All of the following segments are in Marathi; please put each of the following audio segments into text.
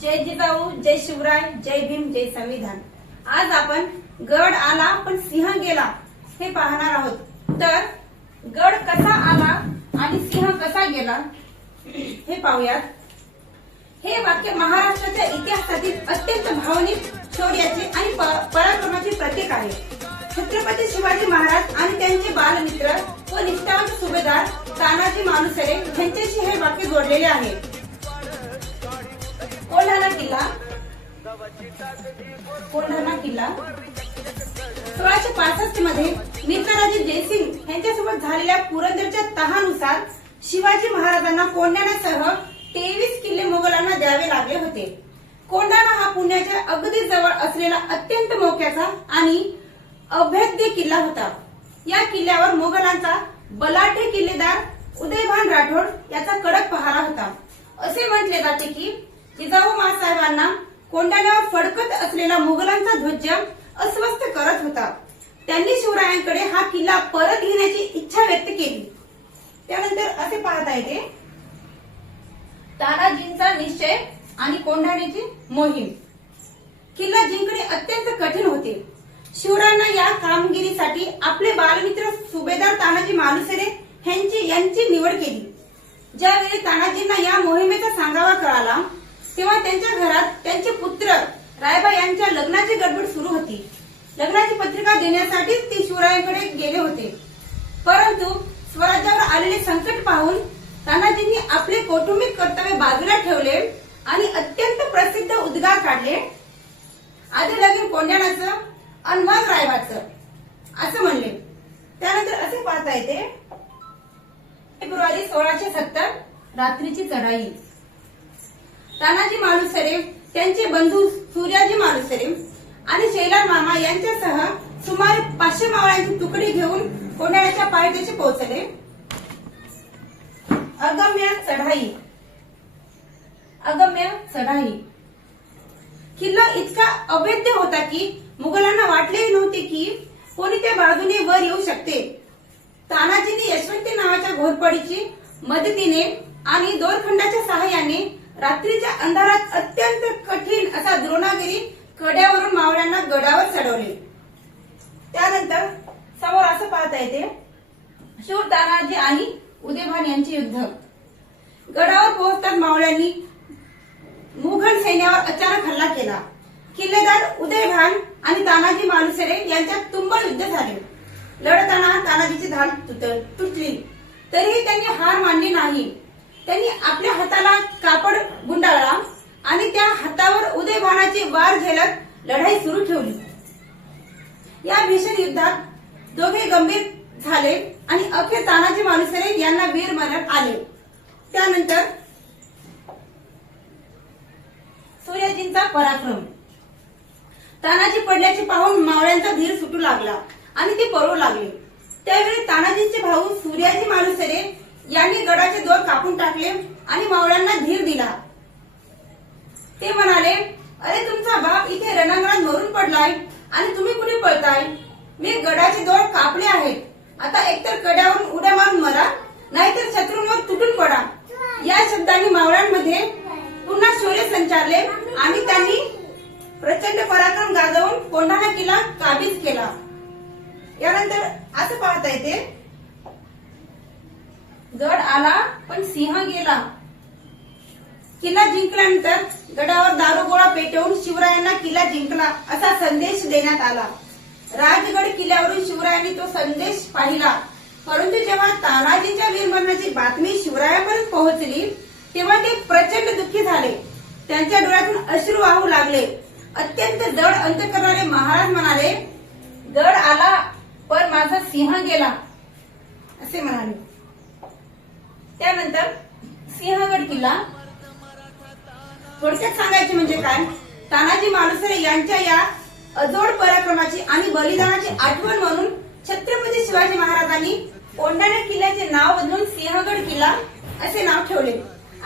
जय जिजाऊ, जय शिवराय, जय भीम, जय संविधान। आज आपण गड आला पण सिंह गेला हे पाहणार आहोत। तर गड कसा आला आणि सिंह कसा गेला हे पाहूयात। हे वाक्य महाराष्ट्राच्या इतिहासातील अत्यंत भावनिक शौर्याचे आणि पराक्रमाचे प्रतीक आहे। छत्रपती शिवाजी महाराज आणि त्यांचे बालमित्र व निष्ठावंत सुभेदार तानाजी मालुसरे यांच्याशी हे वाक्य जोडलेले आहे। कोल्हाणा किल्ला 1665 मध्ये मित्रराजे जयसिंग यांच्यासोबत झालेल्या पुरंदरच्या तहानुसार शिवाजी महाराजांना कोंढाण्यासह 23 किल्ले मोगलांना द्यावे लागले होते। कोंढाणा हा पुण्याच्या अगदी जवळ असलेला अत्यंत मोक्याचा आणि अभेद्य किल्ला होता। या किल्ल्यावर मोगलांचा बलाढ्य किल्लेदार उदयभान राठोड याचा कडक पहारा होता। असे म्हटले जाते की जिजाऊ माँसाहेबांना कोंढाण्यावर फडकत असलेला मोगलांचा ध्वज अस्वस्थ करत होता। त्यांनी शिवरायांकडे हा किल्ला परत घेण्याची इच्छा व्यक्त केली। त्यानंतर असे पाहता येते, तानाजींचा निश्चय आणि कोंढाण्याची मोहीम। किल्ला जिंकणे अत्यंत कठीण होते। शिवरायांना या कामगिरीसाठी आपले बालमित्र सुभेदार तानाजी मालुसरे यांची निवड केली। ज्यावेळी तानाजींना या मोहिमेचा सांगावा कळाला तेव्हा त्यांच्या घरात त्यांचे पुत्र रायबा यांच्या लग्नाची गडबड सुरू होती। लग्नाची पत्रिका देण्यासाठीच ते शिवरायांकडे गेले होते, परंतु स्वराज्यावर आलेले संकट पाहून तानाजींनी आपले कौटुंबिक कर्तव्य बाजूला ठेवले आणि अत्यंत प्रसिद्ध उद्गार काढले, आधी लगीन कोंढाण्याचं आणि मग रायबाचं असं म्हणले। त्यानंतर असे पाहता येते, फेब्रुवारी 1670 रात्रीची चढाई। तानाजी मालुसरे त्यांचे बंधू सूर्याजी मालुसरे आणि शैलार मामा यांच्यासह सुमारे 500 मावळ्यांची तुकडी घेऊन कोंढाण्याच्या पायथ्याशी पोहोचले। अगम्य चढाई। किल्ला इतका अभेद्य होता की मुघलांना वाटलेही नव्हते की कोणी त्या बाजूने वर येऊ शकते। तानाजींनी यशवंती नावाच्या घोरपडीची मदतीने आणि दोरखंडाच्या सहाय्याने रात्रीच्या अंधारात अत्यंत कठीण असा द्रोणागिरी कड्यावरून मावळ्यांना गडावर चढवले। त्यानंतर समोर असं पाहता येते, शूर तानाजी आणि उदयभान यांचे युद्ध। गडावर पोहोचताच मावळ्यांनी मुघल सैन्यावर अचानक हल्ला केला। किल्लेदार उदयभान आणि तानाजी मालुसरे यांच्यात तुंबळ युद्ध झाले। लढताना तानाजीची धाल तुटली तरीही त्यांनी हार मानली नाही। त्यांनी आपल्या हाताला कापड गुंडाळला आणि त्या हातावर उदयभानाचे वार झेलत लढाई सुरू ठेवली। या भीषण युद्धात दोघे गंभीर झाले आणि अखेर तानाजी मालुसरे यांना वीरमरण आले। त्यानंतर सूर्याजींचा पराक्रम। तानाजी पडल्याचे पाहून मावळ्यांचा धीर सुटू लागला आणि ते पळू लागले। त्यावेळी तानाजींचे भाऊ सूर्याजी मालुसरे यांनी गडाचे दोर कापून टाकले आणि मावळ्यांना धीर दिला। ते म्हणाले, अरे तुमचा बाप इथे रणांगणात मरून पडलाय आणि तुम्ही कुठे पळताय? मी गडाचे दोर कापले आहेत। आता एकतर कड्यावरून उड्या मारून मरा, नाहीतर शत्रूंवर तुटून पडा। या शब्दांनी मावळ्यांमध्ये पुन्हा शौर्य संचारले आणि त्यांनी प्रचंड पराक्रम गाजवून कोंढाणा किल्ला काबीज केला। यानंतर असं पाहता येते, गड आला पण सिंह गेला। किल्ला जिंकल्यानंतर गडावर दारुगोळा पेटवून शिवरायांना किल्ला जिंकला असा संदेश देण्यात आला। राजगड किल्ल्यावरून शिवरायांनी तो संदेश पाहिला, परंतु जेव्हा तानाजींच्या वीरमरणाची बातमी शिवरायांपर्यंत पोहोचली तेव्हा ते प्रचंड दुःखी झाले। त्यांच्या डोळ्यातून अश्रू वाहू लागले। अत्यंत जड अंतकरणाने महाराज म्हणाले, गड आला पण माझा सिंह गेला असे म्हणाले। त्यानंतर सिंहगड किल्ला थोडक्यात सांगायचे म्हणजे काय, तानाजी मालुसरे यांच्या या अजोड पराक्रमाची आणि बलिदानाची आठवण म्हणून छत्रपती शिवाजी महाराजांनी कोंढाणा किल्ल्याचे नाव बदलून सिंहगड किल्ला असे नाव ठेवले।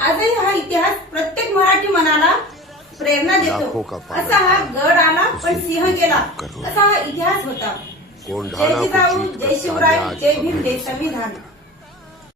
आजही हा इतिहास प्रत्येक मराठी मनाला प्रेरणा देतो। असा हा गड आला पण सिंह गेला असा हा इतिहास होता। जय जिजाऊ, जय शिवराय, जय भीम, जय संविधान।